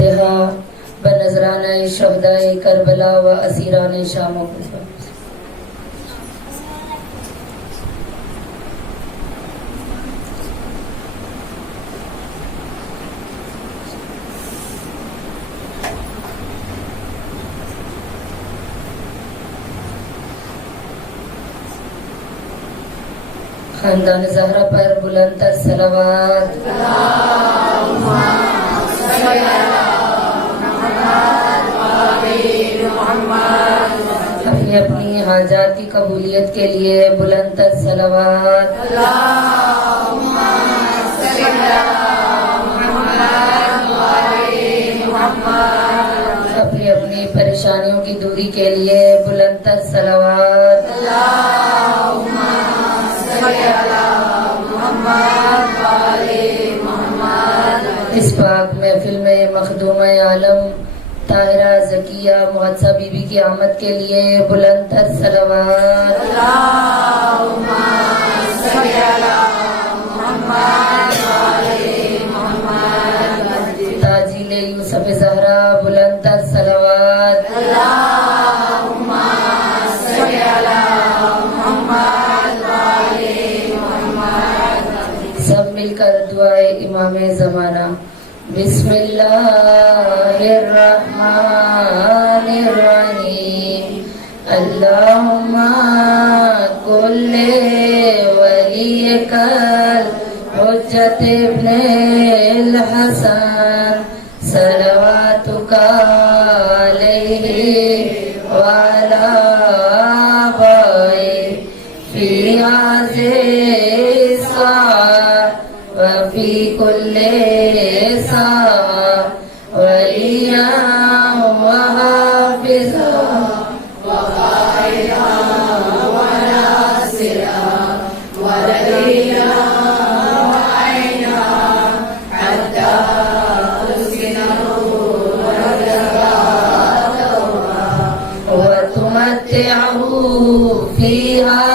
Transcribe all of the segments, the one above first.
بنظرانہ شہدائے کربلا و اسیران شام و کوفہ. خاندان زہرا پر بلند تر صلوات. اپنی اپنی حاجات کی قبولیت کے لیے بلند تر صلوات. اپنی اپنی پریشانیوں کی دوری کے لیے بلند تر صلوات. اس پاک محفل میں مخدوم عالم طاہرہ زکیہ محدثہ بی بی کی آمد کے لیے بلند تر صلوات. تاجیل یوسف زہرا بلند تر صلوات. سب مل کر دعائے امام زمانہ. بسم اللہ الرحمن الرحیم. اللہم کل ولیک الحجت ابن الحسن صلواتک علیہ وعلی آبائہ فی هذه الساعة وفي كل ساعة وليا وحافظا وقائدا وناصرا وليا وعينا حتى تسكنه وتمتعه فيها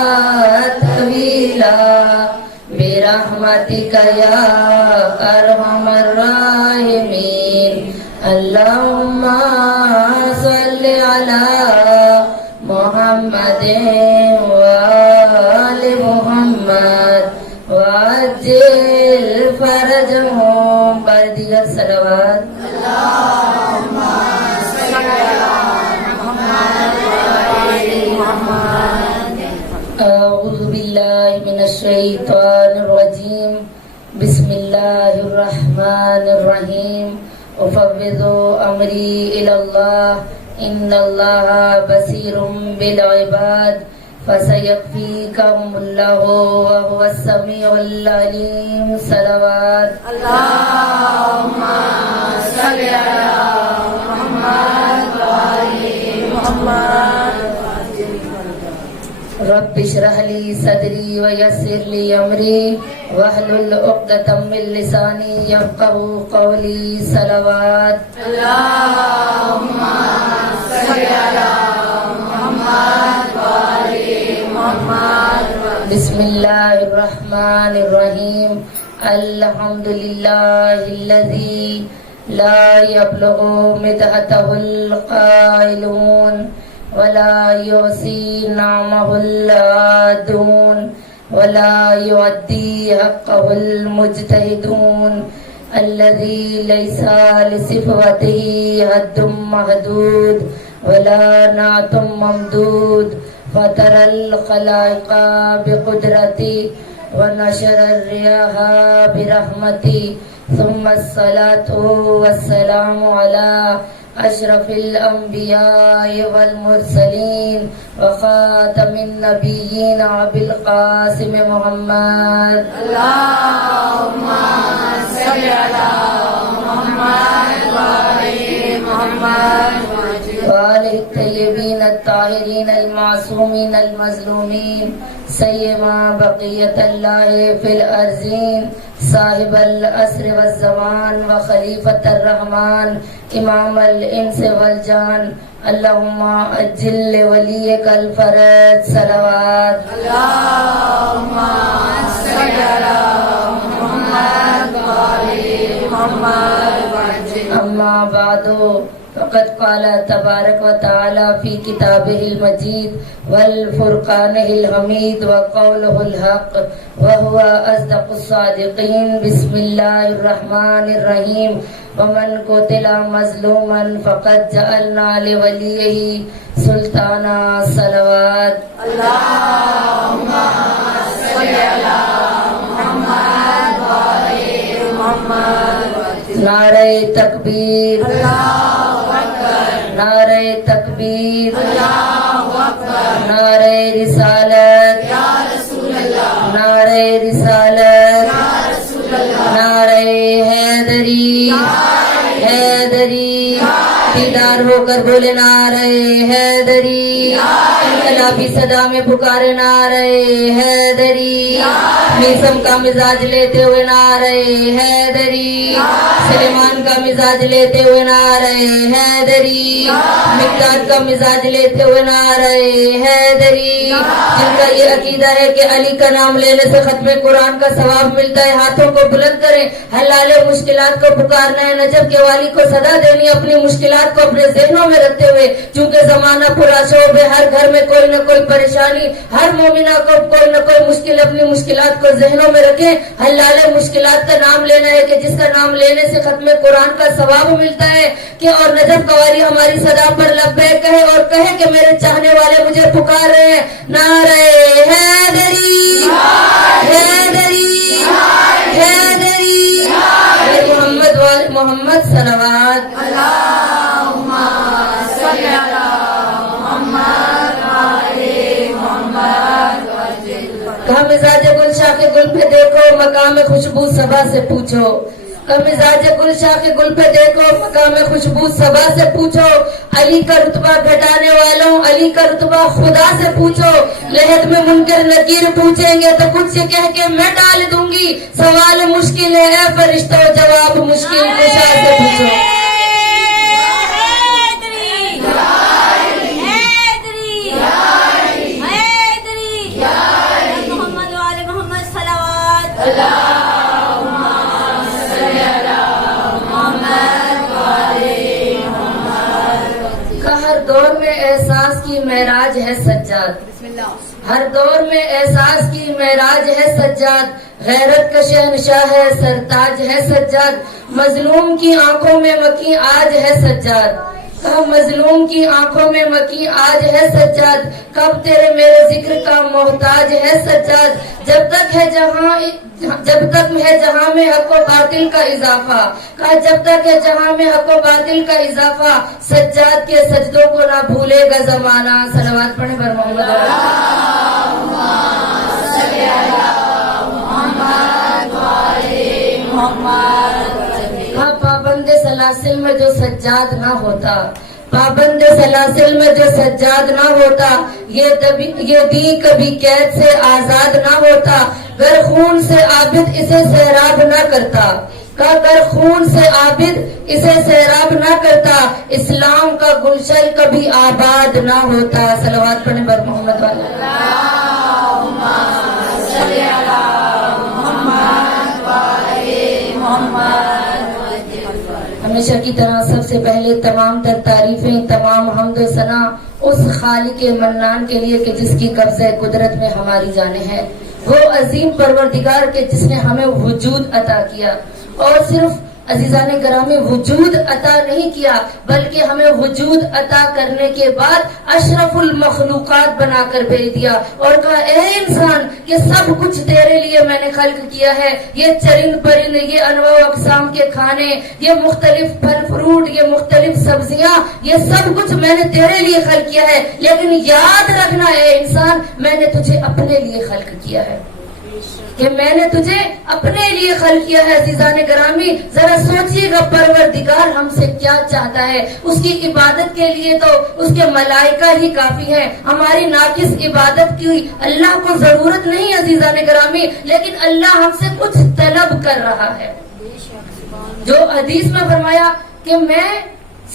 برحمتک یا ارحم الراحمین. اللہم صل علی محمد وآل محمد وعجل فرجهم. بار دیگر صلوات. اللہم صل علی محمد وآل محمد. اعوذ باللہ من الشیطان الرجیم. بسم اللہ الرحمن الرحیم. افوض امری الی اللہ ان اللہ بصیر بالعباد فسیکفیکہم اللہ وہو السمیع العلیم. صلوات. اللہم صل علی محمد وآل محمد. رب اشرح لي صدري ويسر لي امري واحلل عقدة من لساني يفقهوا قولي. صلوات. اللهم صل على محمد وآل محمد. بسم الله الرحمن الرحيم. الحمد لله الذي لا يبلغ مدحته القائلون ولا يحصي نعمه العادون ولا يؤدي حقه المجتهدون. الذي ليس لصفاته حد محدود ولا نعت ممدود. فطر الخلائق بقدرتي ونشر الرياح برحمتي. ثم الصلاة والسلام على اشرف الانبیاء والمرسلین وخاتم النبیین ابی القاسم محمد. اللہم صل علی محمد وآل محمد وآلہ الطیبین الطاہرین المعصومین المظلومین سیما بقیت اللہ فی الارضین صاحب العصر والزمان وخلیفۃ الرحمن امام الانس والجان. اللہم اجل ولیک الفرج. صلوات. اللہم صل علی محمد وآل محمد أما بعد فقد قال تبارك وتعالى في كتابه المجيد والفرقانه الحميد وقوله الحق وهو أصدق الصادقين. بسم الله الرحمن الرحيم. ومن قتل مظلوما فقد جعلنا لوليه سلطانا. صلوات. اللهم صل على محمد وآل محمد. نعرہ تکبیر، اللہ اکبر، نعرہ تکبیر، اللہ اکبر، نعرہ رسالت، یا رسول اللہ، نعرہ رسالت، یا رسول اللہ، نعرہ حیدری، حیدری، بیدار ہو کر بولے نعرہ حیدری، انقلابی صدا میں پکارے نعرہ حیدری، میسم کا مزاج لیتے ہوئے نعرہ حیدری، سلیمان کا مزاج لیتے ہوئے نعرہ حیدری، مقداد کا مزاج لیتے ہوئے نعرہ حیدری، جن کا یہ عقیدہ ہے کہ علی کا نام لینے سے ختم قرآن کا ثواب ملتا ہے، ہاتھوں کو بلند کریں. حلال مشکلات کو پکارنا ہے، نجف کے والی کو صدا دینی، اپنی مشکلات کو اپنے ذہنوں میں رکھتے ہوئے، چونکہ زمانہ پورا شعب ہے، ہر گھر میں کوئی نہ کوئی پریشانی، ہر مومنہ کو کوئی نہ کوئی مشکل، اپنی مشکلات کو ذہنوں میں رکھیں. حلال مشکلات کا نام لینا ہے کہ جس کا نام لینے سے ختم قرآن کا ثواب ملتا ہے، کہ اور نجف قوالی ہماری صدا پر لبیک کہے اور کہے کہ میرے چاہنے والے مجھے پکار رہے ہیں. نعرہ حیدری، حیدری، حیدری، محمد وال محمد. صلوات. اللہم صل علی محمد وآل محمد. کہا مزاج گل شاخ گل پہ دیکھو، مقام خوشبو صبا سے پوچھو. کہا مزاج گل شاخ گل پہ دیکھو، مقام خوشبو صبا سے پوچھو. علی کا رتبہ گھٹانے والوں، علی کا رتبہ خدا سے پوچھو. لحد میں منکر نکیر پوچھیں گے تو کچھ کہہ کے میں ڈال دوں گی. سوال مشکل ہے اے فرشتوں، جواب مشکل کشا سے پوچھو. ہر دور میں احساس کی معراج ہے سجاد، ہر دور میں احساس کی معراج ہے سجاد. غیرت کا شہنشاہ ہے، سرتاج ہے سجاد. مظلوم کی آنکھوں میں مکی آج ہے سجاد، مظلوم کی آنکھوں میں مکی آج ہے سجاد. کب تیرے میرے ذکر کا محتاج ہے سجاد. جب تک ہے جہاں میں حق و باطل کا اضافہ، کہا جب تک ہے جہاں میں حق و باطل کا اضافہ، سجاد کے سجدوں کو نہ بھولے گا زمانہ. صلوات پڑھیں بر محمد. پابند سلاسل میں جو سجاد نہ ہوتا، پابند سلاسل میں جو سجاد نہ ہوتا، یہ دی کبھی قید سے آزاد نہ ہوتا. گر خون سے عابد اسے سیراب نہ کرتا، گر خون سے عابد اسے سیراب نہ کرتا، اسلام کا گلشن کبھی آباد نہ ہوتا. صلوات پڑھیں بر محمد والا. اللہم صل علی محمد وآل محمد. ہمیشہ کی طرح سب سے پہلے تمام تر تعریفیں، تمام حمد و ثنا اس خالق منان کے لیے کہ جس کی قبضہ قدرت میں ہماری جانیں ہیں، وہ عظیم پروردگار کے جس نے ہمیں وجود عطا کیا. اور صرف عزیزان گرامی وجود عطا نہیں کیا، بلکہ ہمیں وجود عطا کرنے کے بعد اشرف المخلوقات بنا کر بھیج دیا اور کہا اے انسان یہ سب کچھ تیرے لیے میں نے خلق کیا ہے. یہ چرند پرند، یہ انواع و اقسام کے کھانے، یہ مختلف پھل فروٹ، یہ مختلف سبزیاں، یہ سب کچھ میں نے تیرے لیے خلق کیا ہے. لیکن یاد رکھنا اے انسان، میں نے تجھے اپنے لیے خلق کیا ہے، کہ میں نے تجھے اپنے لیے خلق کیا ہے. عزیزان گرامی ذرا سوچئے گا پروردگار ہم سے کیا چاہتا ہے. اس کی عبادت کے لیے تو اس کے ملائکہ ہی کافی ہے، ہماری ناقص عبادت کی اللہ کو ضرورت نہیں عزیزان گرامی. لیکن اللہ ہم سے کچھ طلب کر رہا ہے، جو حدیث میں فرمایا کہ میں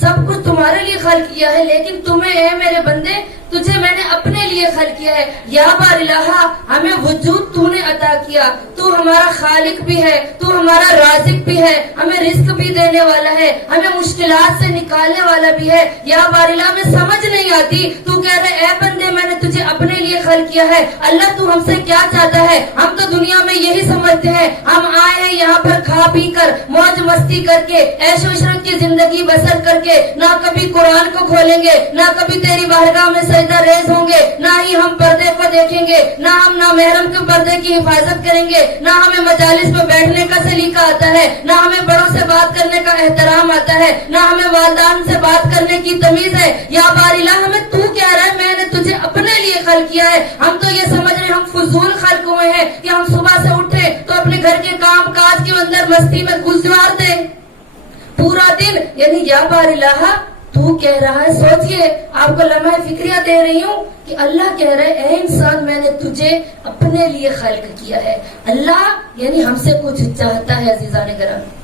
سب کچھ تمہارے لیے خلق کیا ہے، لیکن تمہیں اے میرے بندے تجھے میں نے اپنے لیے خلق کیا ہے. یا بار الہ ہمیں وجود تو نے عطا کیا, تو ہمارا خالق بھی ہے, تو ہمارا رازق بھی ہے, ہمیں رزق بھی دینے والا ہے, ہمیں مشکلات سے نکالنے والا بھی ہے. یا بار الہ میں سمجھ نہیں آتی, تو کہہ رہے اے بندے میں نے تجھے اپنے لیے خلق کیا ہے. اللہ تو ہم سے کیا چاہتا ہے؟ ہم تو دنیا میں یہی سمجھتے ہیں ہم آئے ہیں یہاں پر کھا پی کر موج مستی کر کے عیش و عشرت کی زندگی بسر کر کے, نہ کبھی قرآن کو کھولیں گے, نہ کبھی تیری بارگاہ میں سجدہ ریز ہوں گے, نہ ہی ہم پردے کو دیکھیں گے, نہ ہم نامحرم کے پردے کی حفاظت کریں گے, نہ ہمیں مجالس میں بیٹھنے کا سلیقہ آتا ہے, نہ ہمیں بڑوں سے بات کرنے کا احترام آتا ہے, نہ ہمیں والدین سے بات کرنے کی تمیز ہے. یا بار الہ ہمیں تو کہہ رہا ہے میں نے تجھے اپنے لیے خلق کیا ہے. ہم تو یہ سمجھ رہے ہیں ہم فضول خلق ہوئے ہیں کہ ہم صبح سے اٹھے تو اپنے گھر کے کام کاج کے اندر مستی میں گزار دیں پورا دن. یعنی یا بار الہ تو کہہ رہا ہے, سوچئے آپ کو لمحہ فکریہ دے رہی ہوں کہ اللہ کہہ رہے اے انسان میں نے تجھے اپنے لیے خلق کیا ہے. اللہ یعنی ہم سے کچھ چاہتا ہے. عزیزان گرامی,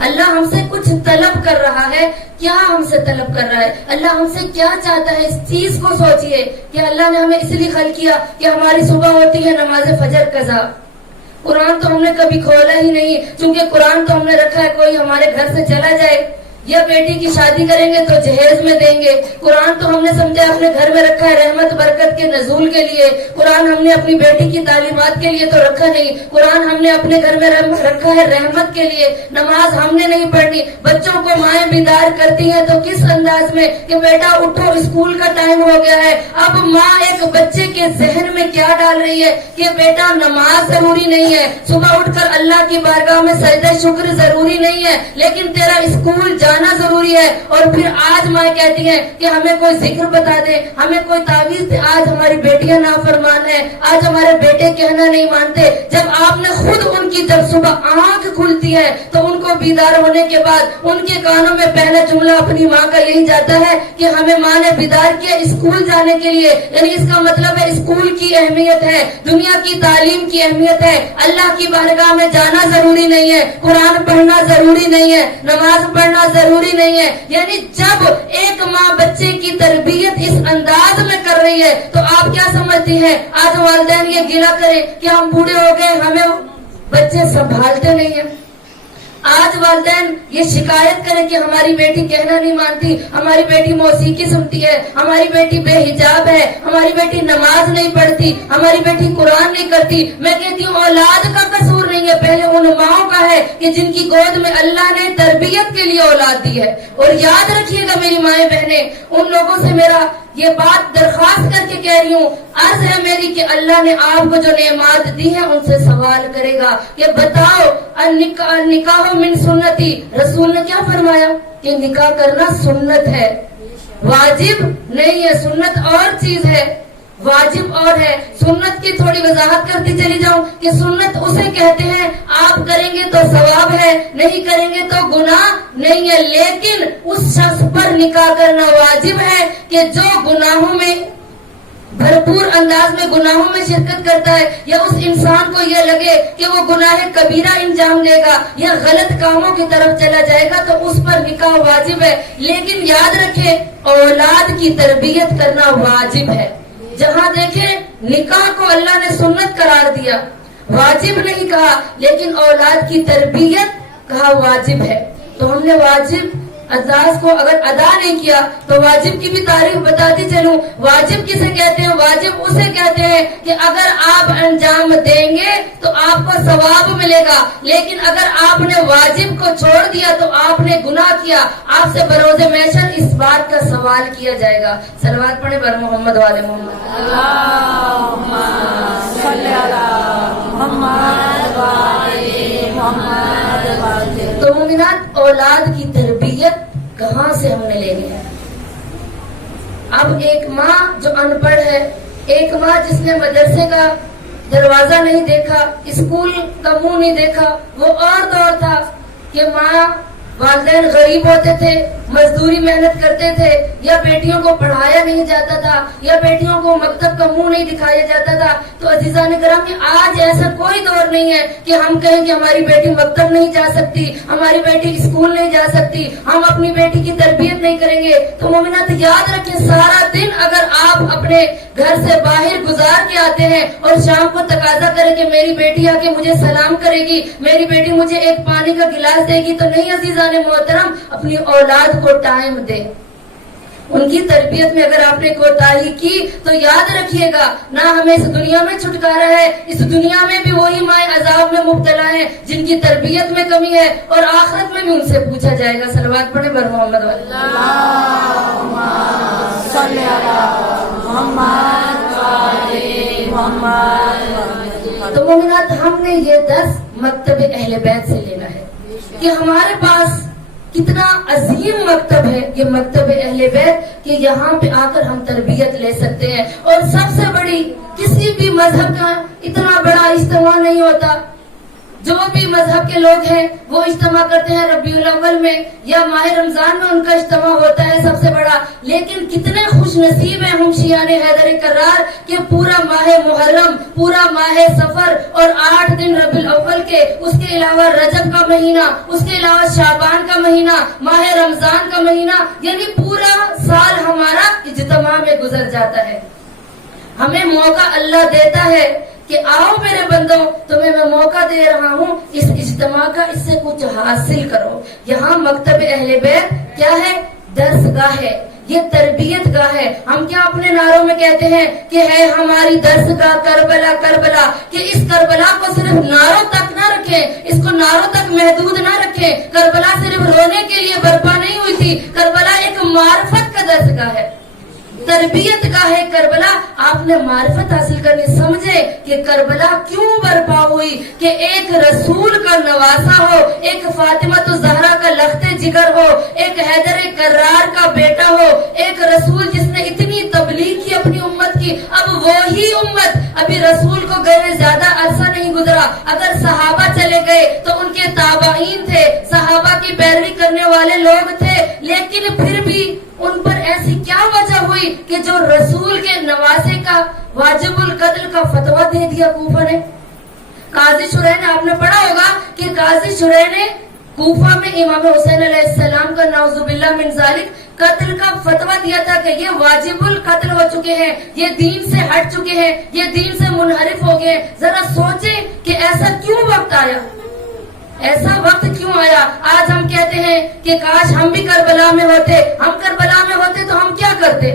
اللہ ہم سے کچھ طلب کر رہا ہے. کیا ہم سے طلب کر رہا ہے؟ اللہ ہم سے کیا چاہتا ہے؟ اس چیز کو سوچئے کہ اللہ نے ہمیں اس لیے خلق کیا کہ ہماری صبح ہوتی ہے نماز فجر قضا. قرآن تو ہم نے کبھی کھولا ہی نہیں, کیونکہ قرآن تو ہم نے رکھا ہے کوئی ہمارے گھر سے چلا جائے یا بیٹی کی شادی کریں گے تو جہیز میں دیں گے. قرآن تو ہم نے سمجھا اپنے گھر میں رکھا ہے رحمت برکت کے نزول کے لیے. قرآن ہم نے اپنی بیٹی کی تعلیمات کے لیے تو رکھا نہیں. قرآن ہم نے اپنے گھر میں رکھا ہے رحمت کے لیے. نماز ہم نے نہیں پڑھنی. بچوں کو مائیں بیدار کرتی ہیں تو کس انداز میں کہ بیٹا اٹھو اسکول کا ٹائم ہو گیا ہے. اب ماں ایک بچے کے ذہن میں کیا ڈال رہی ہے کہ بیٹا نماز ضروری نہیں ہے, صبح اٹھ کر اللہ کی بارگاہ میں سجدہ شکر ضروری نہیں ہے, لیکن تیرا اسکول جانا ضروری ہے. اور پھر آج ماں کہتی ہیں کہ ہمیں کوئی ذکر بتا دے, ہمیں کوئی تعویذ دے. آج ہماری بیٹیاں نافرمان ہیں, آج ہمارے بیٹے کہنا نہیں مانتے. جب آپ نے خود ان کی جب صبح آنکھ کھلتی ہے تو ان کو بیدار ہونے کے بعد ان کے کانوں میں پہلا جملہ اپنی ماں کا یہی جاتا ہے کہ ہمیں ماں نے بیدار کیا اسکول جانے کے لیے. یعنی اس کا مطلب ہے اسکول کی اہمیت ہے, دنیا کی تعلیم کی اہمیت ہے. اللہ کی بارگاہ میں جانا ضروری نہیں ہے, قرآن پڑھنا ضروری نہیں ہے, نماز پڑھنا ضروری نہیں ہے. یعنی جب ایک ماں بچے کی تربیت اس انداز میں کر رہی ہے تو آپ کیا سمجھتی ہیں آج والدین یہ گلہ کریں کہ ہم بوڑھے ہو گئے ہمیں بچے سنبھالتے نہیں ہیں. آج والدین یہ شکایت کریں کہ ہماری بیٹی کہنا نہیں مانتی, ہماری بیٹی موسیقی سنتی ہے, ہماری بیٹی بے حجاب ہے, ہماری بیٹی نماز نہیں پڑھتی, ہماری بیٹی قرآن نہیں کرتی. میں کہتی ہوں اولاد کا قصور نہیں ہے, پہلے ان ماؤں کا ہے کہ جن کی گود میں اللہ نے تربیت کے لیے اولاد دی ہے. اور یاد رکھیے گا میری مائیں بہنیں, ان لوگوں سے میرا یہ بات درخواست کر کے کہہ رہی ہوں, عرض ہے میری کہ اللہ نے آپ کو جو نعمات دی ہے ان سے سوال کرے گا کہ بتاؤ نکاح من سنتی. رسول نے کیا فرمایا کہ نکاح کرنا سنت ہے, واجب نہیں ہے. سنت اور چیز ہے, واجب اور ہے. سنت کی تھوڑی وضاحت کرتی چلی جاؤں کہ سنت اسے کہتے ہیں آپ کریں گے تو ثواب ہے, نہیں کریں گے تو گناہ نہیں ہے. لیکن اس شخص پر نکاح کرنا واجب ہے کہ جو گناہوں میں بھرپور انداز میں گناہوں میں شرکت کرتا ہے, یا اس انسان کو یہ لگے کہ وہ گناہ کبیرہ انجام دے گا یا غلط کاموں کی طرف چلا جائے گا تو اس پر نکاح واجب ہے. لیکن یاد رکھے اولاد کی تربیت کرنا واجب ہے. جہاں دیکھیں نکاح کو اللہ نے سنت قرار دیا, واجب نہیں کہا, لیکن اولاد کی تربیت کہا واجب ہے. تو ہم نے واجب انداز کو اگر ادا نہیں کیا تو واجب کی بھی تعریف بتاتی چلوں. واجب کسے کہتے ہیں؟ واجب اسے کہتے ہیں کہ اگر آپ انجام دیں گے تو آپ کو ثواب ملے گا, لیکن اگر آپ نے واجب کو چھوڑ دیا تو آپ نے گناہ کیا. آپ سے بروز محشر اس بات کا سوال کیا جائے گا. صلوات پڑھیں بر محمد والے محمد. اللہم صلی علی محمد وعلی محمد. تو مومنات, اولاد کی تربیت کہاں سے ہم نے لینی ہے؟ اب ایک ماں جو ان پڑھ ہے, ایک ماں جس نے مدرسے کا دروازہ نہیں دیکھا, اسکول کا منہ نہیں دیکھا, وہ اور دور تھا کہ ماں والدین غریب ہوتے تھے, مزدوری محنت کرتے تھے, یا بیٹیوں کو پڑھایا نہیں جاتا تھا یا بیٹیوں کو مکتب کا منہ نہیں دکھایا جاتا تھا. تو عزیزان کرام کہ آج ایسا کوئی دور نہیں ہے کہ ہم کہیں کہ ہماری بیٹی مکتب نہیں جا سکتی, ہماری بیٹی اسکول نہیں جا سکتی, ہم اپنی بیٹی کی تربیت نہیں کریں گے. تو مومنات یاد رکھیں, سارا دن اگر آپ اپنے گھر سے باہر گزار کے آتے ہیں اور شام کو تقاضا کریں کہ میری بیٹی آ کے مجھے سلام کرے گی, میری بیٹی مجھے ایک پانی کا گلاس دے گی, تو نہیں عزیزان محترم, اپنی اولاد کو ٹائم دے. ان کی تربیت میں اگر آپ نے کوتاہی کی تو یاد رکھیے گا, نہ ہمیں اس دنیا میں چھٹکارا ہے, اس دنیا میں بھی وہی مائیں عذاب میں مبتلا ہیں جن کی تربیت میں کمی ہے, اور آخرت میں بھی ان سے پوچھا جائے گا. صلوات پڑھیں بر محمد والے. اللہم صلی علی محمد وعلی محمد. تو مومنات, ہم نے یہ درس مکتب اہل بیت سے لینا ہے کہ ہمارے پاس کتنا عظیم مکتب ہے یہ مکتب اہل بیت, کہ یہاں پہ آ کر ہم تربیت لے سکتے ہیں. اور سب سے بڑی, کسی بھی مذہب کا اتنا بڑا اجتماع نہیں ہوتا. جو بھی مذہب کے لوگ ہیں وہ اجتماع کرتے ہیں ربیع الاول میں یا ماہ رمضان میں, ان کا اجتماع ہوتا ہے سب سے بڑا. لیکن کتنے خوش نصیب ہیں ہم شیعان حیدر کرار کہ پورا ماہ محرم, پورا ماہ سفر اور 8 دن ربیع الاول کے, اس کے علاوہ رجب کا مہینہ, اس کے علاوہ شعبان کا مہینہ, ماہ رمضان کا مہینہ, یعنی پورا سال ہمارا اجتماع میں گزر جاتا ہے. ہمیں موقع اللہ دیتا ہے کہ آؤ میرے بندوں, تمہیں میں موقع دے رہا ہوں اس اجتماع کا, اس سے کچھ حاصل کرو. یہاں مکتب اہل بیت کیا ہے؟ درس گاہ ہے, یہ تربیت گاہ ہے. ہم کیا اپنے نعروں میں کہتے ہیں کہ ہے ہماری درس گاہ کربلا کربلا, کہ اس کربلا کو صرف نعروں تک نہ رکھیں, اس کو نعروں تک محدود نہ رکھیں. کربلا صرف رونے کے لیے برپا نہیں ہوئی تھی, کربلا ایک معرفت کا درس گاہ ہے, تربیت کا ہے کربلا. آپ نے معرفت حاصل کرنی, سمجھے کہ کربلا کیوں برپا ہوئی, کہ ایک رسول کا نواسا ہو, ایک فاطمہ الزہرا کا لخت جگر ہو, ایک حیدر کرار کا بیٹا ہو, ایک رسول جس نے اتنی تبلیغ کی اپنی امت کی. اب وہی امت, ابھی رسول کو گئے زیادہ عرصہ نہیں گزرا, اگر صحابہ چلے گئے تو ان کے تابعین تھے, صحابہ کی پیروی کرنے والے لوگ تھے, لیکن پھر بھی ان پر ایسی کیا وجہ ہوئی کہ جو رسول کے نواسے کا واجب القتل کا فتویٰ دے دیا کوفہ نے. قاضی شرح نے, آپ نے پڑھا ہوگا کہ قاضی شرح نے کوفہ میں امام حسین علیہ السلام کا نعوذ باللہ من ذالک قتل کا فتویٰ دیا تھا کہ یہ واجب القتل ہو چکے ہیں, یہ دین سے ہٹ چکے ہیں, یہ دین سے منحرف ہو گئے. ذرا سوچیں کہ ایسا کیوں وقت آیا, ایسا وقت کیوں آیا. آج ہم کہتے ہیں کہ کاش ہم بھی کربلا میں ہوتے, ہم کربلا میں ہوتے تو ہم کیا کرتے.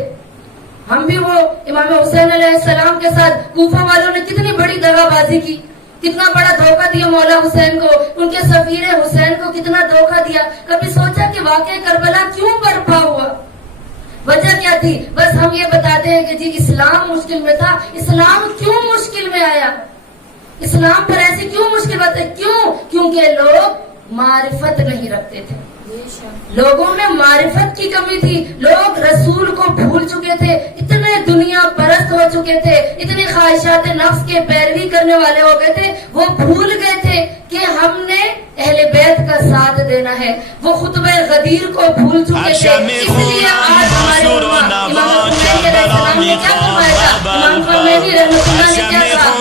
ہم بھی وہ امام حسین علیہ السلام کے ساتھ کوفہ والوں نے کتنی بڑی دغا بازی کی, کتنا بڑا دھوکہ دیا مولا حسین کو, ان کے سفیر حسین کو کتنا دھوکہ دیا. کبھی سوچا کہ واقعہ کربلا کیوں برپا ہوا, وجہ کیا تھی؟ بس ہم یہ بتاتے ہیں کہ جی اسلام مشکل میں تھا. اسلام کیوں مشکل میں آیا, اسلام پر ایسی کیوں مشکل بات ہے, کیوں؟ کیونکہ لوگ معرفت نہیں رکھتے تھے, لوگوں میں معرفت کی کمی تھی, لوگ رسول کو بھول چکے تھے, اتنے دنیا پرست ہو چکے تھے, اتنے خواہشات نفس کے پیروی کرنے والے ہو گئے تھے, وہ بھول گئے تھے کہ ہم نے اہل بیت کا ساتھ دینا ہے. وہ خطبہ غدیر کو بھول چکے تھے. اس لیے آج ہمارے امام خمینی علیہ السلام نے کیا فرمایا تھا, امام خمینی رحمۃ اللہ نے کیا کہا,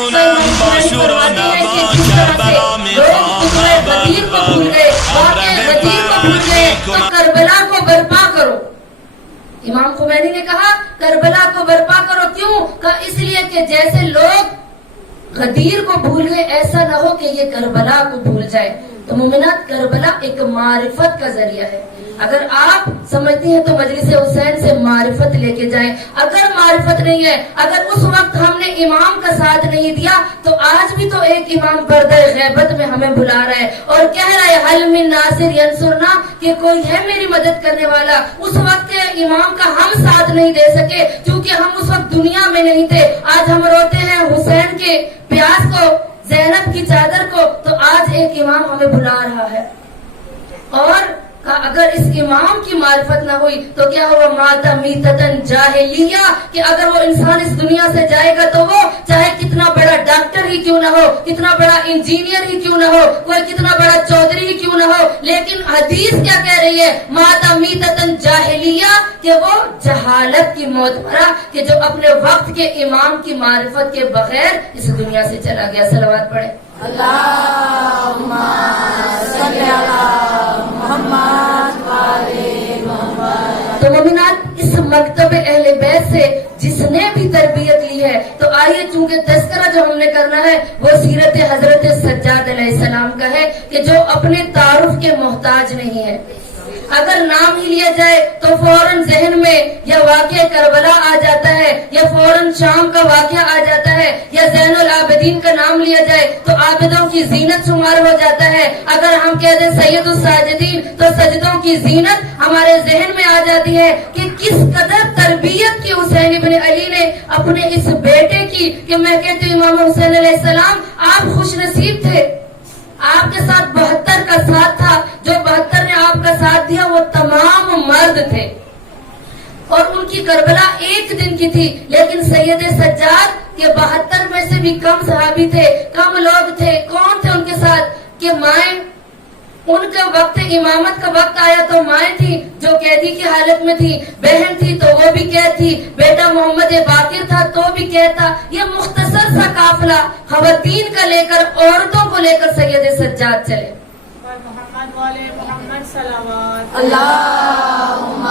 فرماتے ہیں کہ جس طرح سے لوگ خطبہ غدیر کو بھول گئے, واقعہ غدیر کو بھول گئے, تو کربلا کو برپا کرو. امام خمینی نے کہا کربلا کو برپا کرو. کیوں؟ کہا اس لیے کہ جیسے لوگ غدیر کو بھول گئے, ایسا نہ ہو کہ یہ کربلا کو بھول جائے. تو مومنات, کربلا ایک معرفت کا ذریعہ ہے. اگر آپ سمجھتی ہیں تو مجلس حسین سے معرفت لے کے جائیں. اگر معرفت نہیں ہے, اگر اس وقت ہم نے امام کا ساتھ نہیں دیا, تو آج بھی تو ایک امام پردہ غیبت میں ہمیں بلا رہا ہے اور کہہ رہا ہے حل من ناصر ینصرنا, کہ کوئی ہے میری مدد کرنے والا. اس وقت کے امام کا ہم ساتھ نہیں دے سکے کیونکہ ہم اس وقت دنیا میں نہیں تھے. آج ہم روتے ہیں حسین کے پیاس کو, زینب کی چادر کو, تو آج ایک امام ہمیں بلا رہا ہے. اور کہا اگر اس امام کی معرفت نہ ہوئی تو کیا ہوا؟ ماتا میتتن جاہلیہ، کہ اگر وہ انسان اس دنیا سے جائے گا تو وہ چاہے کتنا بڑا ڈاکٹر ہی کیوں نہ ہو، کتنا بڑا انجینئر ہی کیوں نہ ہو، کوئی کتنا بڑا چودھری ہی کیوں نہ ہو، لیکن حدیث کیا کہہ رہی ہے؟ ماتا میتتن جاہلیہ، کہ وہ جہالت کی موت مرا، کہ جو اپنے وقت کے امام کی معرفت کے بغیر اس دنیا سے چلا گیا۔ صلوات پڑھیں۔ اللہم صلی علی محمد وعلی محمد۔ تو مومنات، اس مکتب اہل بیت سے جس نے بھی تربیت لی ہے، تو آئیے چونکہ تذکرہ جو ہم نے کرنا ہے وہ سیرت حضرت سجاد علیہ السلام کا ہے، کہ جو اپنے تعارف کے محتاج نہیں ہے۔ اگر نام ہی لیا جائے تو فوراً ذہن میں یا واقعہ کربلا آ جاتا ہے، یا فوراً شام کا واقعہ آ جاتا ہے، یا زین العابدین کا نام لیا جائے تو عابدوں کی زینت شمار ہو جاتا ہے۔ اگر ہم کہہ دیں سید الساجدین تو سجدوں کی زینت ہمارے ذہن میں آ جاتی ہے کہ کس قدر تربیت کی حسین ابن علی نے اپنے اس بیٹے کی، کہ میں کہتی ہوں امام حسین علیہ السلام آپ خوش نصیب تھے، آپ کے ساتھ 72 کا ساتھ تھا، جو 72 نے آپ کا ساتھ دیا وہ تمام مرد تھے، اور ان کی کربلا ایک دن کی تھی، لیکن سید سجاد کے 72 میں سے بھی کم صحابی تھے، کم لوگ تھے۔ کون تھے ان کے ساتھ؟ کہ مائیں، ان کا وقت امامت کا وقت آیا تو مائیں تھی جو قیدی کی حالت میں تھی، بہن تھی تو وہ بھی قید تھی، بیٹا محمد باقر تھا تو بھی قید تھا۔ یہ مختصر سا قافلہ خواتین کا لے کر عورتوں کو لے کر سید سجاد چلے۔ محمد والے محمد صلوات۔ اللہم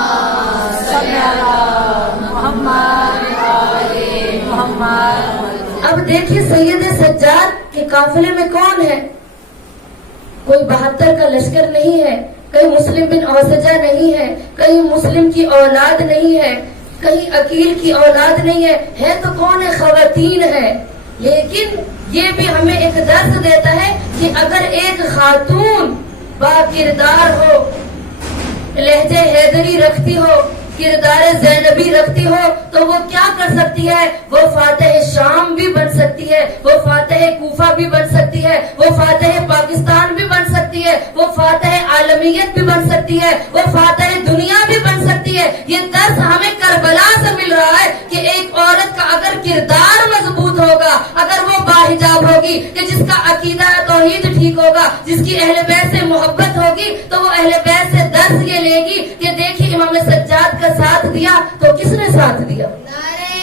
صلی علی محمد وعلی محمد۔ اب دیکھیے سید سجاد کے قافلے میں کون ہے؟ کوئی 72 کا لشکر نہیں ہے، کہیں مسلم بن اوسجہ نہیں ہے، کہیں مسلم کی اولاد نہیں ہے، کہیں عقیل کی اولاد نہیں ہے تو کون ہے؟ خواتین ہے۔ لیکن یہ بھی ہمیں ایک درس دیتا ہے کہ اگر ایک خاتون با کردار ہو، لہجے حیدری رکھتی ہو، کردار زینبی رکھتی ہو، تو وہ کیا کر سکتی ہے؟ وہ فاتح شام بھی بن سکتی ہے، وہ فاتح کوفہ بھی بن سکتی ہے، وہ فاتح پاکستان بھی بن سکتی ہے، وہ فاتح عالمیت بھی بن سکتی ہے، وہ فاتح دنیا بھی بن سکتی ہے۔ یہ درس ہمیں کربلا سے مل رہا ہے کہ ایک عورت کا اگر کردار مضبوط ہوگا، اگر وہ باحجاب ہوگی، کہ جس کا عقیدہ توحید ٹھیک ہوگا، جس کی اہل بیت سے محبت ہوگی، تو وہ اہل بیت سے درس یہ لے گی کہ دیکھیے امام نے سجاد کا ساتھ دیا تو کس نے ساتھ دیا؟ نعرہ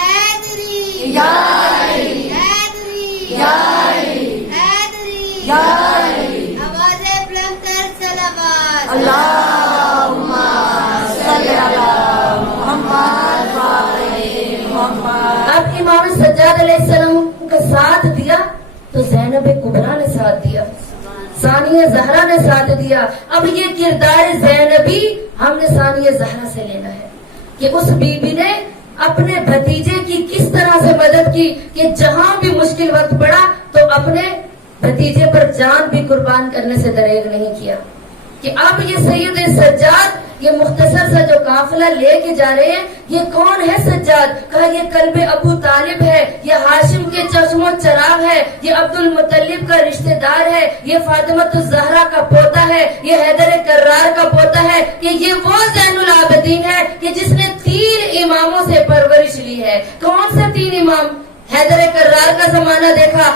حیدری، یا علی، حیدری، یا علی، حیدری، یا علی۔ آوازیں بلند کر صلوات۔ اللہم صلی علی محمد وعلی محمد۔ اب امام سجاد علیہ السلام کا ساتھ دیا تو زینب کبریٰ نے ساتھ دیا، ثانیہ زہرا نے ساتھ دیا۔ اب یہ کردار زینبی ہم نے ثانیہ زہرا سے لینا ہے کہ اس بی بی نے اپنے بھتیجے کی کس طرح سے مدد کی، کہ جہاں بھی مشکل وقت پڑا تو اپنے بھتیجے پر جان بھی قربان کرنے سے دریغ نہیں کیا۔ کہ اب یہ سید سجاد یہ مختصر سا جو قافلہ لے کے جا رہے ہیں، یہ کون ہے سجاد؟ کہا یہ قلب ابو طالب ہے، یہ ہاشم کے چشم و چراغ ہے، یہ عبد المطلب کا رشتہ دار ہے، یہ فاطمۃ الزہرا کا پوتا ہے، یہ حیدر کرار کا پوتا ہے، کہ یہ وہ زین العابدین ہے کہ جس نے 3 اماموں سے پرورش لی ہے۔ کون سے 3 امام؟ حیدر کرار کا زمانہ دیکھا،